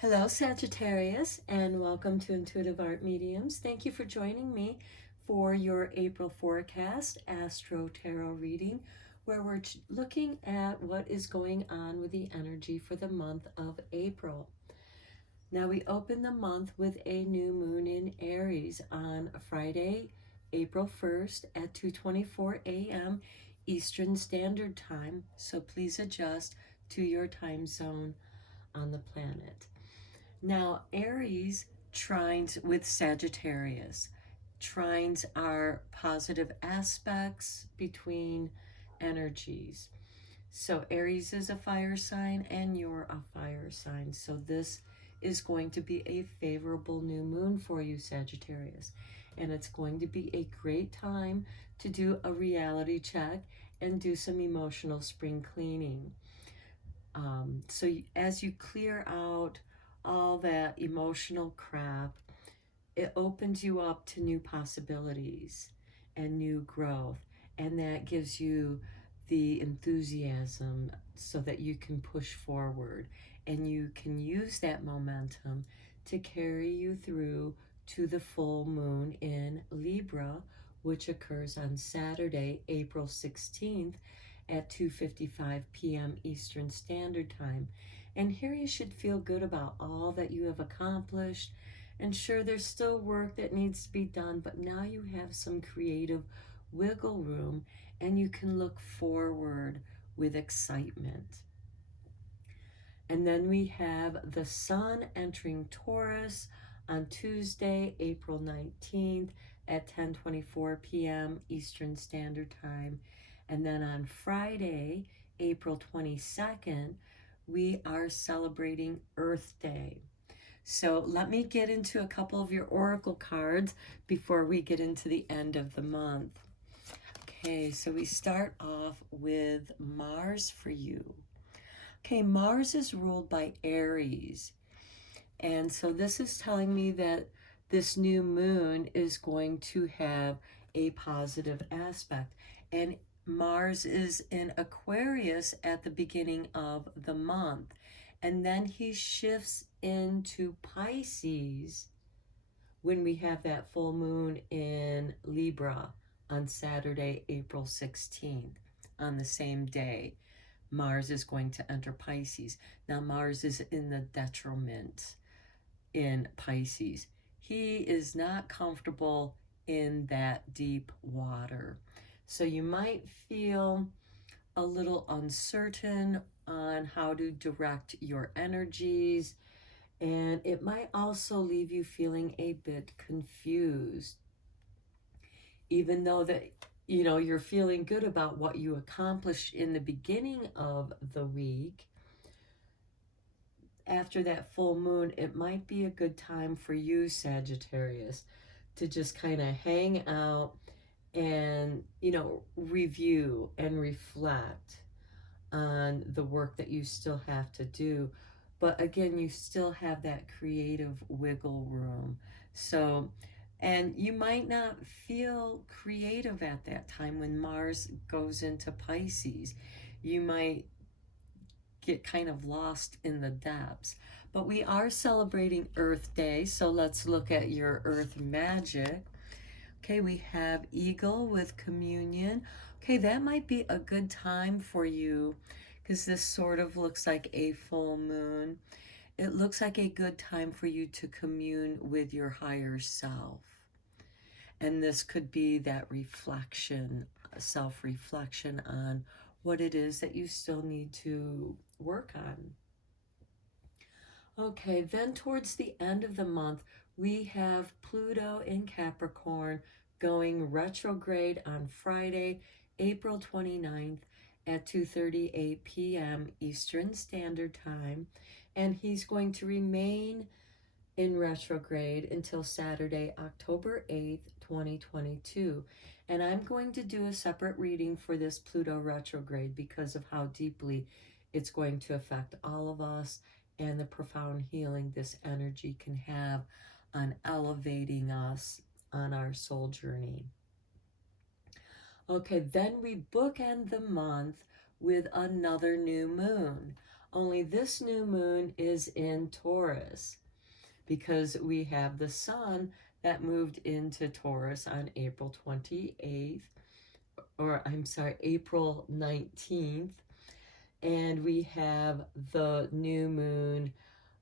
Hello, Sagittarius, and welcome to Intuitive Art Mediums. Thank you for joining me for your April forecast Astro Tarot reading, where we're looking at what is going on with the energy for the month of April. Now, we open the month with a new moon in Aries on Friday, April 1st at 2:24 a.m. Eastern Standard Time, so please adjust to your time zone on the planet. Now, Aries trines with Sagittarius. Trines are positive aspects between energies. So Aries is a fire sign and you're a fire sign. So this is going to be a favorable new moon for you, Sagittarius. And it's going to be a great time to do a reality check and do some emotional spring cleaning. So as you clear out all that emotional crap, it opens you up to new possibilities and new growth. And that gives you the enthusiasm so that you can push forward. And you can use that momentum to carry you through to the full moon in Libra, which occurs on Saturday, April 16th at 2:55 p.m. Eastern Standard Time. And here you should feel good about all that you have accomplished. And sure, there's still work that needs to be done, but now you have some creative wiggle room and you can look forward with excitement. And then we have the Sun entering Taurus on Tuesday, April 19th at 10:24 p.m. Eastern Standard Time. And then on Friday, April 22nd, we are celebrating Earth Day. So let me get into a couple of your oracle cards before we get into the end of the month. Okay, so we start off with Mars for you. Okay, Mars is ruled by Aries. And so this is telling me that this new moon is going to have a positive aspect. And Mars is in Aquarius at the beginning of the month. And then he shifts into Pisces when we have that full moon in Libra on Saturday, April 16th, on the same day. Mars is going to enter Pisces. Now, Mars is in the detriment in Pisces. He is not comfortable in that deep water. So you might feel a little uncertain on how to direct your energies, and it might also leave you feeling a bit confused. Even though that you're feeling good about what you accomplished in the beginning of the week, after that full moon, it might be a good time for you, Sagittarius, to just kind of hang out and, review and reflect on the work that you still have to do. But again, you still have that creative wiggle room. So, and you might not feel creative at that time when Mars goes into Pisces. You might get kind of lost in the depths. But we are celebrating Earth Day, so let's look at your Earth magic. Okay, we have Eagle with communion. Okay, that might be a good time for you because this sort of looks like a full moon. It looks like a good time for you to commune with your higher self. And this could be that reflection, self-reflection on what it is that you still need to work on. Okay, then towards the end of the month, we have Pluto in Capricorn going retrograde on Friday, April 29th at 2:38 p.m. Eastern Standard Time. And he's going to remain in retrograde until Saturday, October 8th, 2022. And I'm going to do a separate reading for this Pluto retrograde because of how deeply it's going to affect all of us and the profound healing this energy can have on elevating us on our soul journey. Okay, then we bookend the month with another new moon. only this new moon is in Taurus because we have the sun that moved into Taurus on April 28th, or I'm sorry, April 19th. And we have the new moon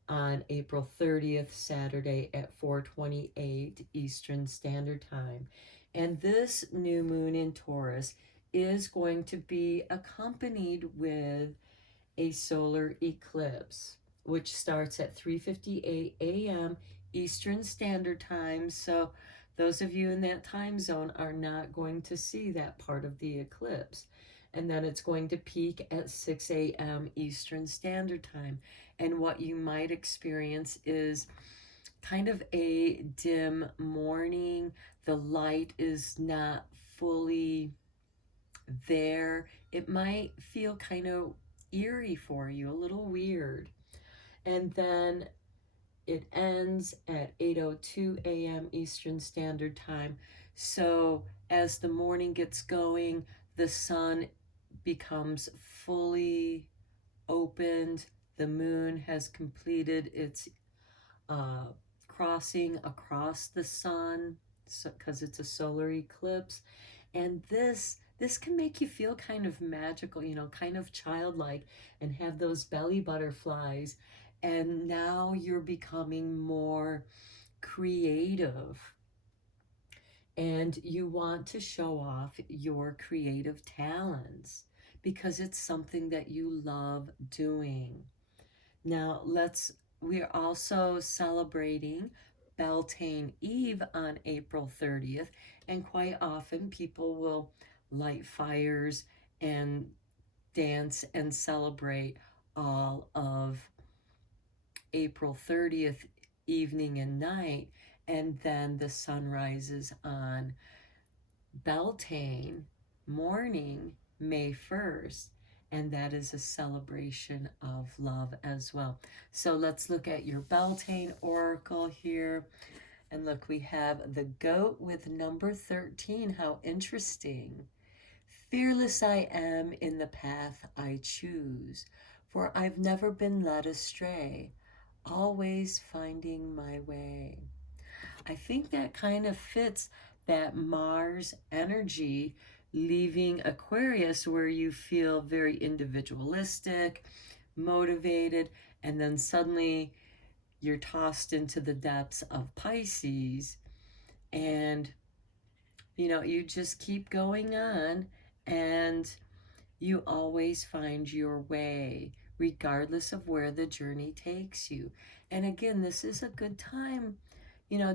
on April 30th, Saturday at 4:28 Eastern Standard Time. And this new moon in Taurus is going to be accompanied with a solar eclipse, which starts at 3:58 a.m. Eastern Standard Time. So those of you in that time zone are not going to see that part of the eclipse. And then it's going to peak at 6 a.m. Eastern Standard Time. And what you might experience is kind of a dim morning. The light is not fully there. It might feel kind of eerie for you, a little weird. And then it ends at 8:02 a.m. Eastern Standard Time. So as the morning gets going, the sun becomes fully opened. The moon has completed its crossing across the sun because it's a solar eclipse. And this can make you feel kind of magical, kind of childlike, and have those belly butterflies. And now you're becoming more creative, and you want to show off your creative talents because it's something that you love doing. Now we're also celebrating Beltane Eve on April 30th, and quite often people will light fires and dance and celebrate all of April 30th evening and night, and then the sun rises on Beltane morning, May 1st, and that is a celebration of love as well. So let's look at your Beltane oracle here. And look, we have the goat with number 13. How interesting. Fearless I am in the path I choose, for I've never been led astray, always finding my way. I think that kind of fits that Mars energy leaving Aquarius, where you feel very individualistic, motivated, and then suddenly you're tossed into the depths of Pisces, and you just keep going on, and you always find your way regardless of where the journey takes you. And again, this is a good time,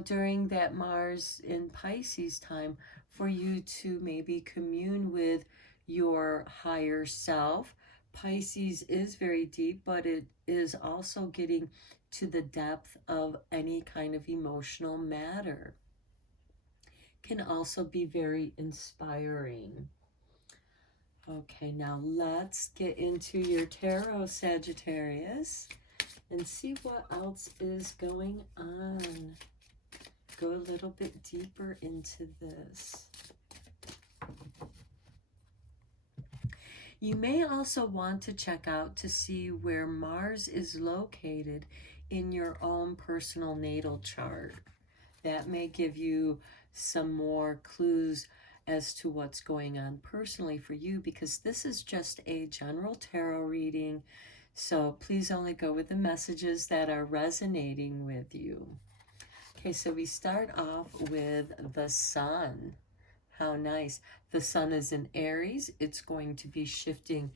during that Mars in Pisces time, for you to maybe commune with your higher self. Pisces is very deep, but it is also getting to the depth of any kind of emotional matter. Can also be very inspiring. Okay, now let's get into your tarot, Sagittarius, and see what else is going on. Go a little bit deeper into this. You may also want to check out to see where Mars is located in your own personal natal chart. That may give you some more clues as to what's going on personally for you, because this is just a general tarot reading. So please only go with the messages that are resonating with you. Okay, so we start off with the sun. How nice. The sun is in Aries. It's going to be shifting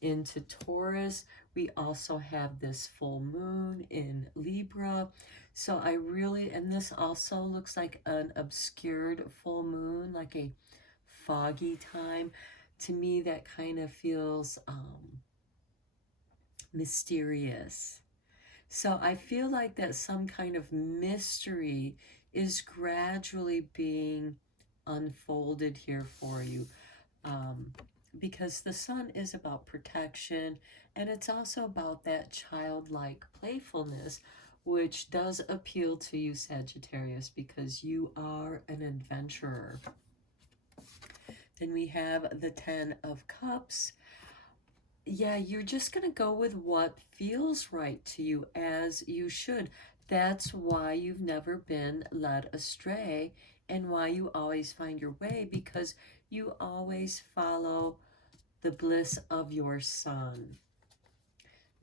into Taurus. We also have this full moon in Libra. So and this also looks like an obscured full moon, like a foggy time. To me, that kind of feels mysterious. So I feel like that some kind of mystery is gradually being unfolded here for you, because the sun is about protection, and it's also about that childlike playfulness, which does appeal to you, Sagittarius, because you are an adventurer. Then we have the 10 of Cups. yeah, you're just going to go with what feels right to you, as you should. That's why you've never been led astray and why you always find your way, because you always follow the bliss of your sun.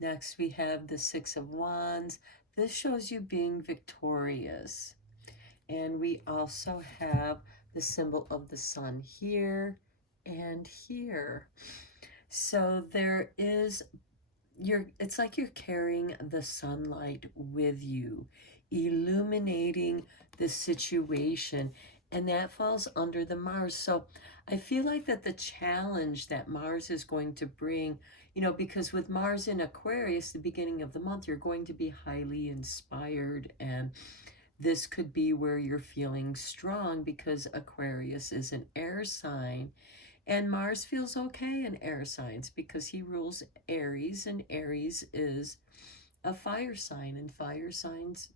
Next, we have the Six of Wands. This shows you being victorious. And we also have the symbol of the sun here and here. So there is, it's like you're carrying the sunlight with you, illuminating the situation, and that falls under the Mars. So I feel like that the challenge that Mars is going to bring, because with Mars in Aquarius, the beginning of the month, you're going to be highly inspired, and this could be where you're feeling strong because Aquarius is an air sign. And Mars feels okay in air signs because he rules Aries, and Aries is a fire sign, and fire signs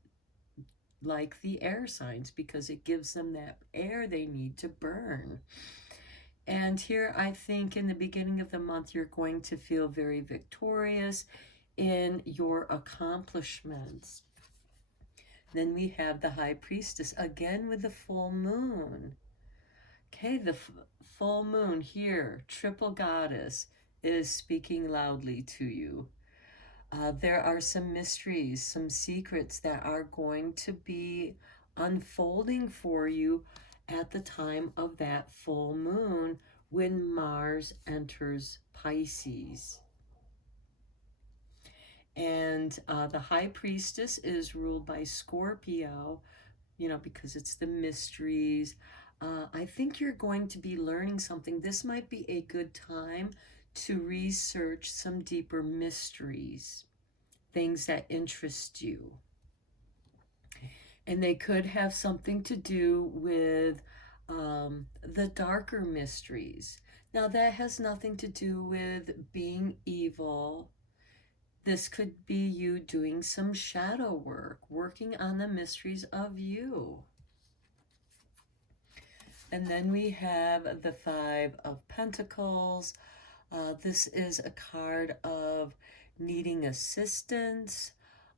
like the air signs because it gives them that air they need to burn. And here I think in the beginning of the month, you're going to feel very victorious in your accomplishments. Then we have the High Priestess, again with the full moon. Okay, the full moon here, triple goddess, is speaking loudly to you. There are some mysteries, some secrets that are going to be unfolding for you at the time of that full moon when Mars enters Pisces. And the High Priestess is ruled by Scorpio, because it's the mysteries. I think you're going to be learning something. This might be a good time to research some deeper mysteries, things that interest you. And they could have something to do with the darker mysteries. Now, that has nothing to do with being evil. This could be you doing some shadow work, working on the mysteries of you. And then we have the Five of Pentacles. This is a card of needing assistance.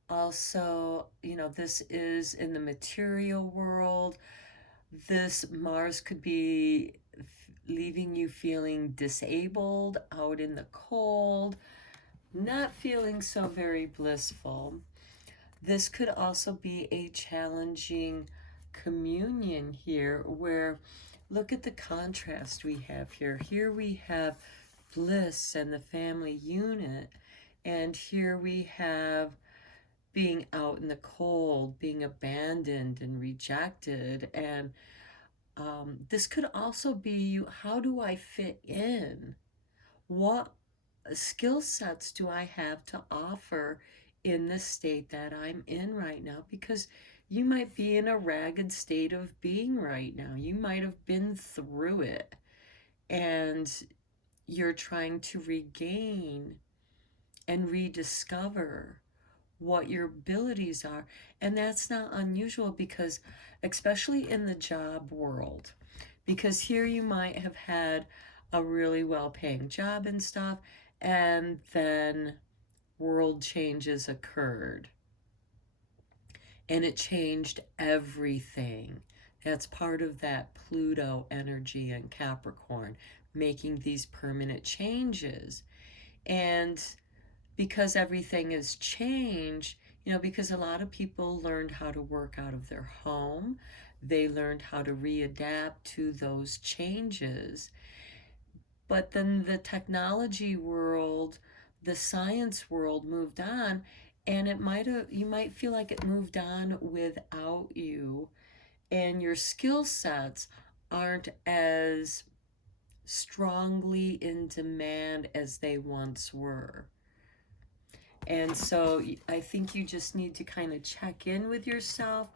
Also, this is in the material world. This Mars could be leaving you feeling disabled, out in the cold, not feeling so very blissful. This could also be a challenging communion here, where look at the contrast we have here. Here we have bliss and the family unit, and here we have being out in the cold, being abandoned and rejected. And this could also be, how do I fit in? What skill sets do I have to offer in the state that I'm in right now? Because you might be in a ragged state of being right now. You might have been through it, and you're trying to regain and rediscover what your abilities are. And that's not unusual, because especially in the job world, because here you might have had a really well-paying job and stuff, and then world changes occurred, and it changed everything. That's part of that Pluto energy in Capricorn, making these permanent changes. And because everything has changed, because a lot of people learned how to work out of their home, they learned how to readapt to those changes. But then the technology world, the science world moved on, and you might feel like it moved on without you, and your skill sets aren't as strongly in demand as they once were. And so I think you just need to kind of check in with yourself.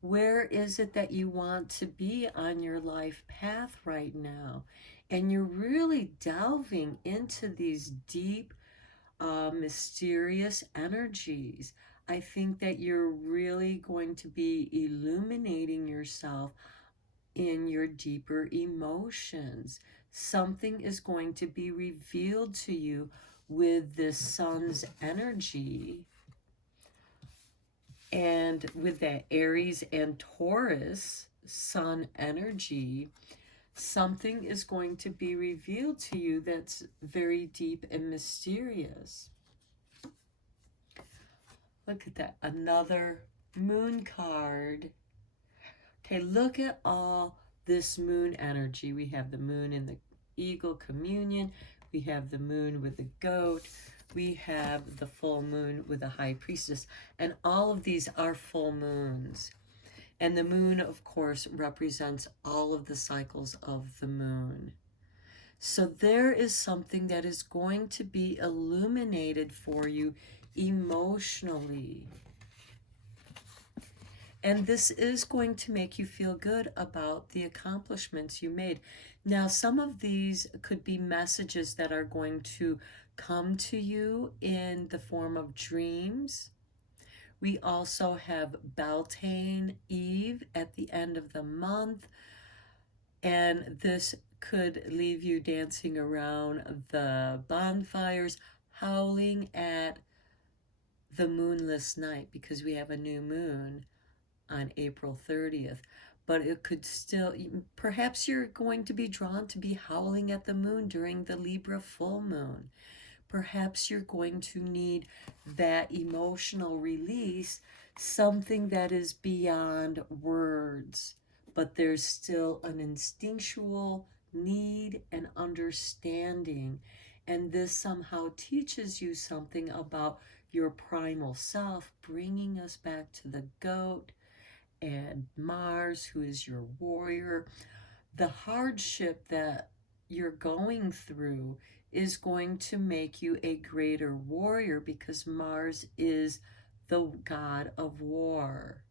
Where is it that you want to be on your life path right now? And you're really delving into these deep, mysterious energies. I think that you're really going to be illuminating yourself in your deeper emotions. Something is going to be revealed to you with this sun's energy, and with that Aries and Taurus sun energy, something is going to be revealed to you that's very deep and mysterious. Look at that, another moon card. Okay, look at all this moon energy. We have the moon in the eagle communion. We have the moon with the goat. We have the full moon with the high priestess. And all of these are full moons. And the moon, of course, represents all of the cycles of the moon. So there is something that is going to be illuminated for you emotionally. And this is going to make you feel good about the accomplishments you made. Now, some of these could be messages that are going to come to you in the form of dreams. We also have Beltane Eve at the end of the month. And this could leave you dancing around the bonfires, howling at the moonless night, because we have a new moon on April 30th. But it could still, perhaps you're going to be drawn to be howling at the moon during the Libra full moon. Perhaps you're going to need that emotional release, something that is beyond words, but there's still an instinctual need and understanding. And this somehow teaches you something about your primal self, bringing us back to the goat and Mars, who is your warrior. The hardship that you're going through is going to make you a greater warrior, because Mars is the god of war.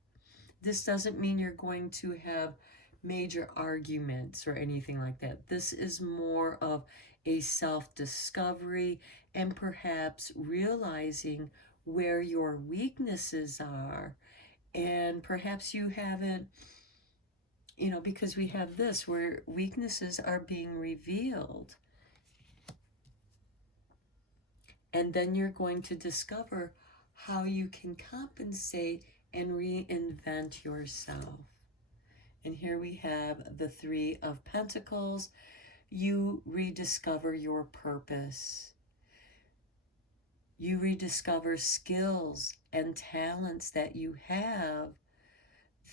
This doesn't mean you're going to have major arguments or anything like that. This is more of a self-discovery and perhaps realizing where your weaknesses are. And perhaps you haven't, because we have this where weaknesses are being revealed. And then you're going to discover how you can compensate and reinvent yourself. And here we have the Three of Pentacles. You rediscover your purpose. You rediscover skills and talents that you have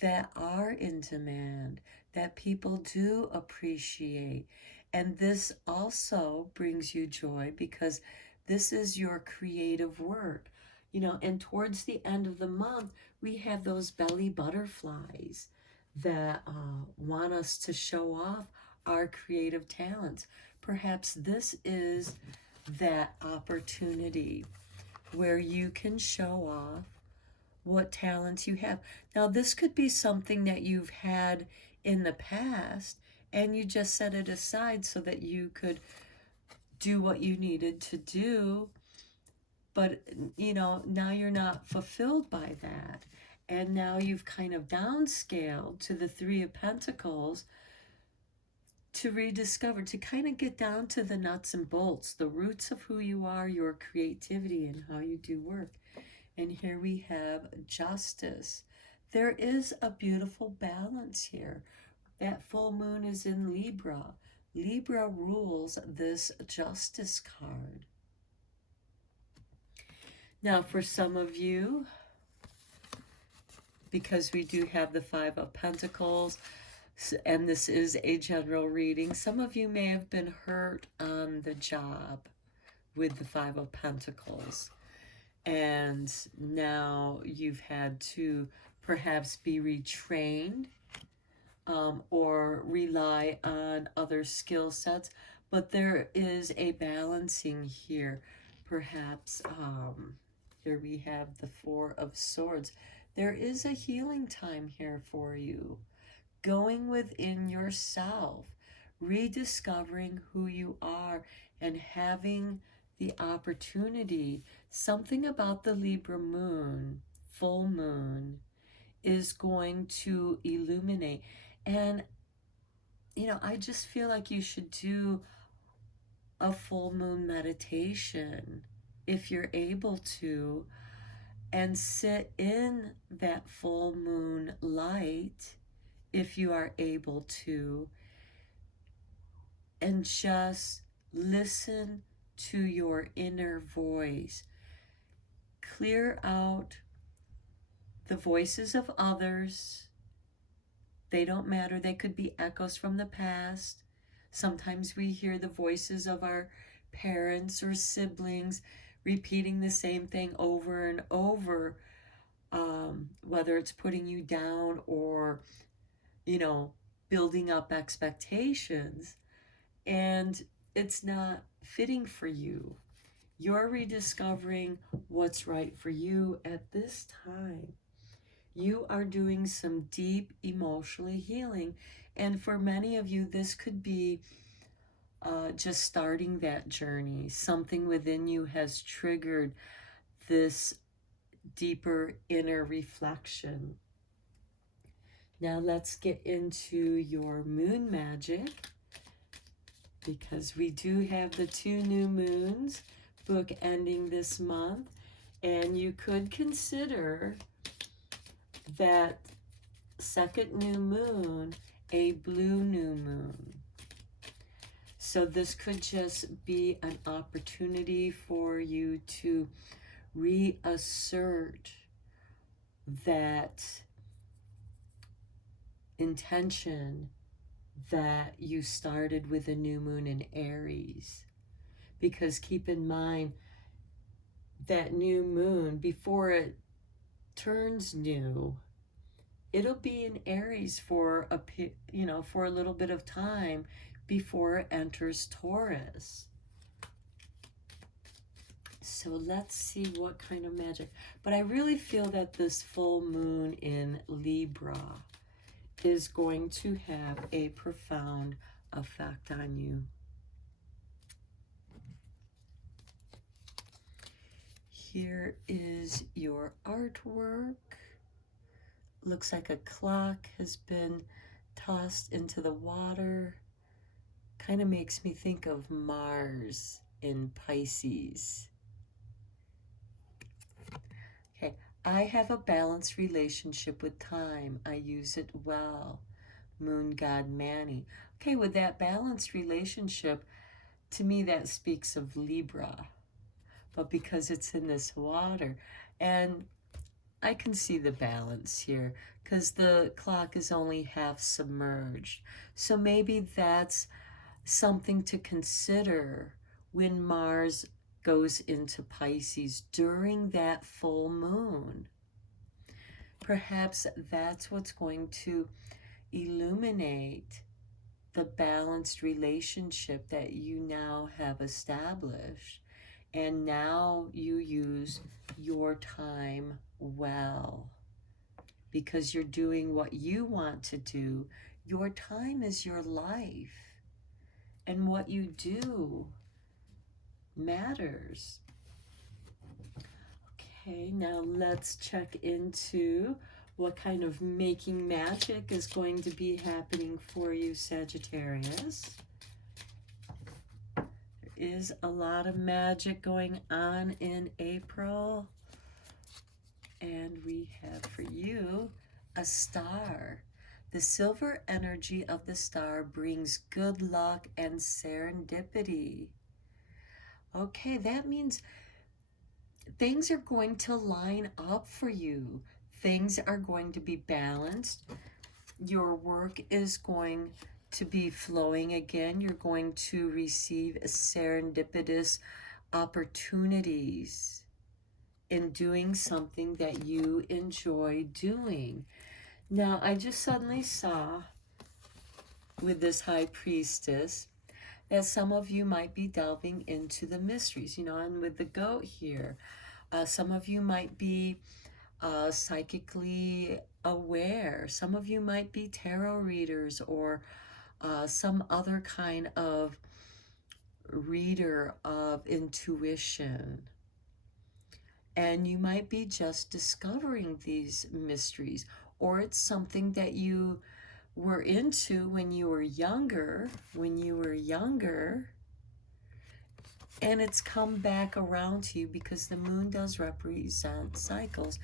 that are in demand, that people do appreciate. And this also brings you joy, because this is your creative work. And towards the end of the month, we have those belly butterflies that want us to show off our creative talents. Perhaps this is that opportunity where you can show off what talents you have. Now, this could be something that you've had in the past, and you just set it aside so that you could do what you needed to do. But, now you're not fulfilled by that. And now you've kind of downscaled to the Three of Pentacles to rediscover, to kind of get down to the nuts and bolts, the roots of who you are, your creativity, and how you do work. And here we have Justice. There is a beautiful balance here. That full moon is in Libra. Libra rules this Justice card. Now, for some of you, because we do have the Five of Pentacles, and this is a general reading, some of you may have been hurt on the job with the Five of Pentacles. And now you've had to perhaps be retrained or rely on other skill sets. But there is a balancing here. Perhaps here we have the Four of Swords. There is a healing time here for you. Going within yourself, rediscovering who you are, and having the opportunity. Something about the Libra moon, full moon, is going to illuminate. And, I just feel like you should do a full moon meditation if you're able to, and sit in that full moon light if you are able to, and just listen to your inner voice. Clear out the voices of others. They don't matter. They could be echoes from the past. Sometimes we hear the voices of our parents or siblings repeating the same thing over and over, whether it's putting you down or, building up expectations. And it's not fitting for you. You're rediscovering what's right for you at this time. You are doing some deep emotionally healing. And for many of you, this could be just starting that journey. Something within you has triggered this deeper inner reflection. Now let's get into your moon magic, because we do have the 2 new moons book ending this month, and you could consider that second new moon a blue new moon. So this could just be an opportunity for you to reassert that intention that you started with a new moon in Aries. Because keep in mind that new moon, before it turns new, it'll be in Aries for a little bit of time before it enters Taurus. So let's see what kind of magic. But I really feel that this full moon in Libra is going to have a profound effect on you. Here is your artwork. Looks like a clock has been tossed into the water. Kind of makes me think of Mars in Pisces. Okay, I have a balanced relationship with time. I use it well. Moon God Manny. Okay, with that balanced relationship, to me that speaks of Libra. But because it's in this water, and I can see the balance here because the clock is only half submerged. So maybe that's something to consider when Mars goes into Pisces during that full moon. Perhaps that's what's going to illuminate the balanced relationship that you now have established. And now you use your time well because you're doing what you want to do. Your time is your life, and what you do matters. Okay, now let's check into what kind of making magic is going to be happening for you, Sagittarius. Is a lot of magic going on in April, and we have for you a star. The silver energy of the star brings good luck and serendipity. Okay, that means things are going to line up for you. Things are going to be balanced. Your work is going to be flowing again. You're going to receive serendipitous opportunities in doing something that you enjoy doing. Now, I just suddenly saw with this High Priestess that some of you might be delving into the mysteries, and with the goat here, some of you might be psychically aware. Some of you might be tarot readers or some other kind of reader of intuition. And you might be just discovering these mysteries, or it's something that you were into when you were younger, And it's come back around to you because the moon does represent cycles.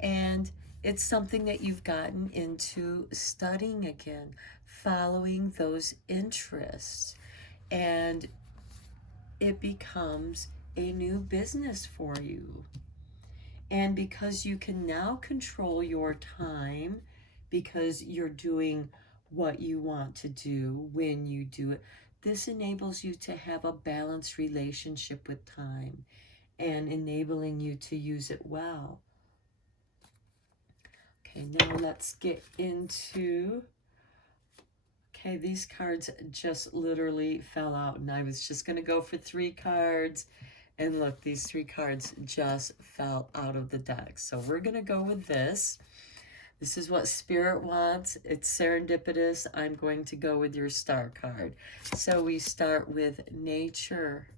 And it's something that you've gotten into studying again, following those interests. And it becomes a new business for you. And because you can now control your time, because you're doing what you want to do when you do it, this enables you to have a balanced relationship with time and enabling you to use it well. Okay, now let's get into... Okay, these cards just literally fell out, and I was just going to go for 3 cards. And look, these 3 cards just fell out of the deck. So we're going to go with this. This is what Spirit wants. It's serendipitous. I'm going to go with your star card. So we start with nature.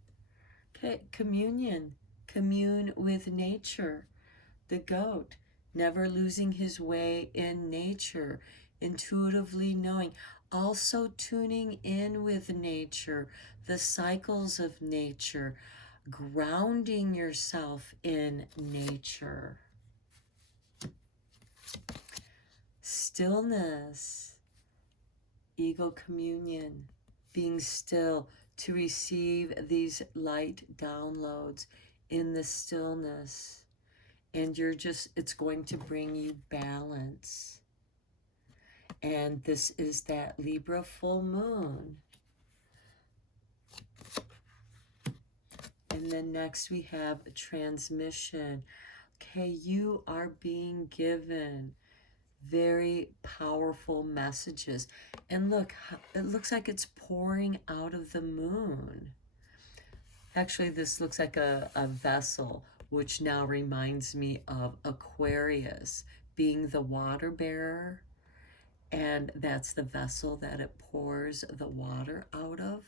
Okay, communion. Commune with nature. The goat, never losing his way in nature. Intuitively knowing. Also tuning in with nature, the cycles of nature, grounding yourself in nature. Stillness, ego communion, being still to receive these light downloads in the stillness. And it's going to bring you balance. And this is that Libra full moon. And then next we have transmission. Okay, you are being given very powerful messages. And look, it looks like it's pouring out of the moon. Actually, this looks like a vessel, which now reminds me of Aquarius being the water bearer. And that's the vessel that it pours the water out of.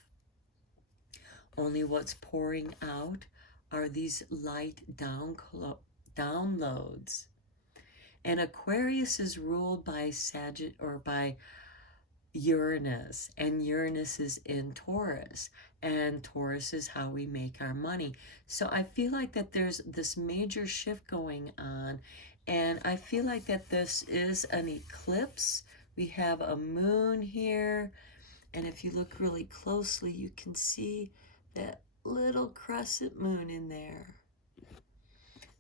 Only what's pouring out are these light downloads. And Aquarius is ruled by by Uranus, and Uranus is in Taurus, and Taurus is how we make our money. So I feel like that there's this major shift going on, and I feel like that this is an eclipse. We have a moon here, and if you look really closely, you can see that little crescent moon in there.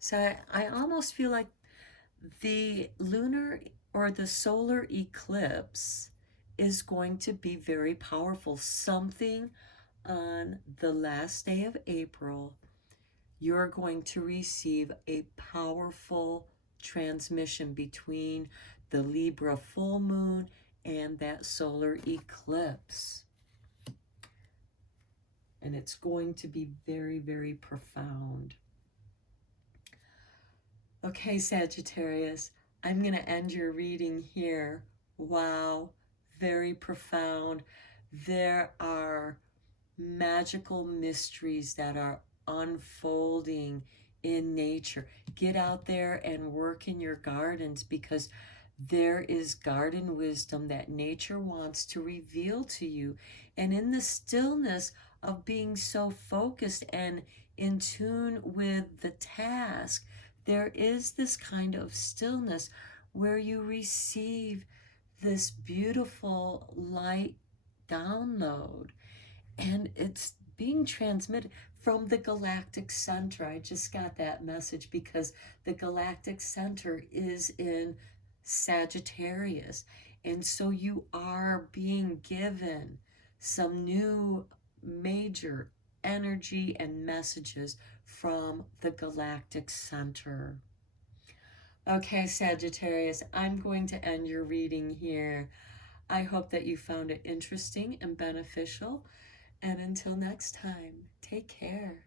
So I almost feel like the lunar or the solar eclipse is going to be very powerful. Something on the last day of April, you're going to receive a powerful transmission between the Libra full moon and that solar eclipse. And it's going to be very, very profound. Okay, Sagittarius, I'm going to end your reading here. Wow, very profound. There are magical mysteries that are unfolding in nature. Get out there and work in your gardens, because there is garden wisdom that nature wants to reveal to you. And in the stillness of being so focused and in tune with the task, there is this kind of stillness where you receive this beautiful light download. And it's being transmitted from the galactic center. I just got that message because the galactic center is in Sagittarius. And so you are being given some new major energy and messages from the galactic center. Okay, Sagittarius, I'm going to end your reading here. I hope that you found it interesting and beneficial. And until next time, take care.